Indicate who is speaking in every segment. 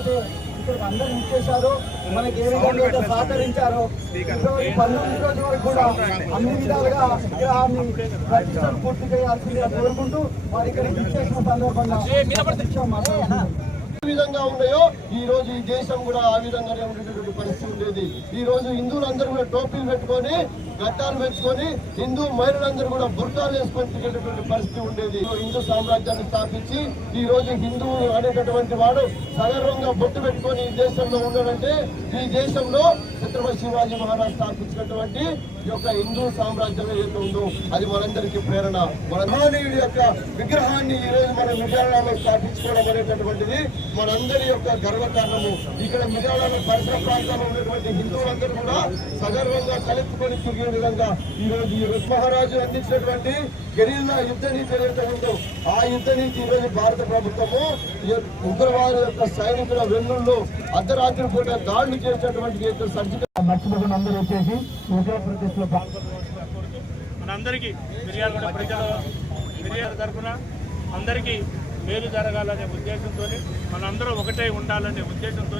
Speaker 1: అయితే ఇక్కడ అందరూ ఇచ్చేశారు మనకి ఏ విధంగా అయితే సహకరించారో ఫిబ్రవరి పంతొమ్మిది రోజు వరకు కూడా అన్ని విధాలుగా విగ్రహాన్ని పూర్తి చేయాల్సిందిగా కోరుకుంటూ వారు ఇక్కడికి ఇచ్చేసిన సందర్భంగా
Speaker 2: విధంగా ఉన్నాయో ఈ రోజు ఈ దేశం కూడా ఆ విధంగానే ఉండేటటువంటి పరిస్థితి ఉండేది. ఈ రోజు హిందువులందరూ కూడా టోపీలు పెట్టుకొని గట్టాలు పెంచుకొని హిందూ మహిళలందరూ కూడా బుర్కాలు వేసుకొని తిరిగేటటువంటి పరిస్థితి ఉండేది. హిందూ సామ్రాజ్యాన్ని స్థాపించి ఈ రోజు హిందువు అనేటటువంటి వాడు సగర్వంగా బొట్టు పెట్టుకొని ఈ దేశంలో ఉన్నాడంటే ఈ దేశంలో ఛత్రపతి శివాజీ మహారాజ్ స్థాపించినటువంటి ఈ యొక్క హిందూ సామ్రాజ్యం ఏదైతే ఉందో అది మనందరికీ ప్రేరణ. మన మహనీయుడి యొక్క విగ్రహాన్ని ఈ రోజు మన మిర్యాలలో స్థాపించుకోవడం అనేటటువంటిది మనందరి యొక్క గర్వకారణము. ఇక్కడ మిర్యాలలో పరిసర ప్రాంతాల్లో ఉన్నటువంటి హిందువులందరూ కూడా సగర్వంగా తలెత్తుకొని తిరిగే విధంగా ఈ రోజు ఈ రుక్ మహారాజు అందించినటువంటి గెరిల్లా యుద్ధ నీతి ఏదైతే ఉందో ఆ యుద్ధ నీతి రోజు భారత ప్రభుత్వము ఈ ఉగ్రవాద యొక్క సైనికుల వెన్నుల్లో అర్ధరాత్రి పూట దాడులు చేసేటటువంటి సర్జికల్
Speaker 1: మర్చిపోకుండా అందరూ వచ్చేసి విగ్రహ ప్రతిష్టలో పాల్గొనవలసిందిగా
Speaker 3: కోరుతూ మనందరికీ మిర్యాలగూడ ప్రజల మిర్యాల తరఫున అందరికీ మేలు జరగాలనే ఉద్దేశంతో మనందరూ ఒకటే ఉండాలనే ఉద్దేశంతో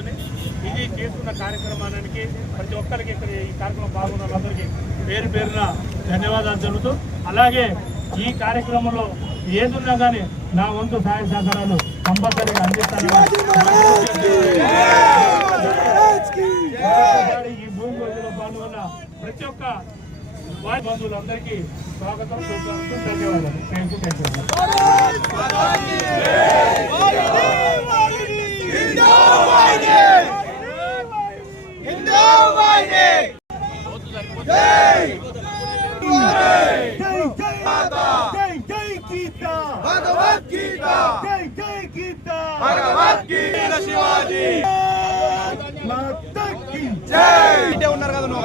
Speaker 3: ఇది చేసుకున్న కార్యక్రమానికి ప్రతి ఒక్కరికి ఇక్కడ ఈ కార్యక్రమం పాల్గొన్న వాళ్ళందరికీ పేరు పేరున ధన్యవాదాలు తెలుపుతూ అలాగే ఈ కార్యక్రమంలో ఏదున్నా కానీ నా వంతు సహాయ సహకారాలు కంపల్సరీగా అందిస్తాను బంధువులందరికీ స్వాగతం సుస్వాగతం ధన్యవాదాలు thank you thank
Speaker 1: you Shivaji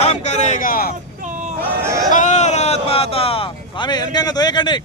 Speaker 1: हम करेगा भारत माता स्वामी వెనకంగా దోయకండి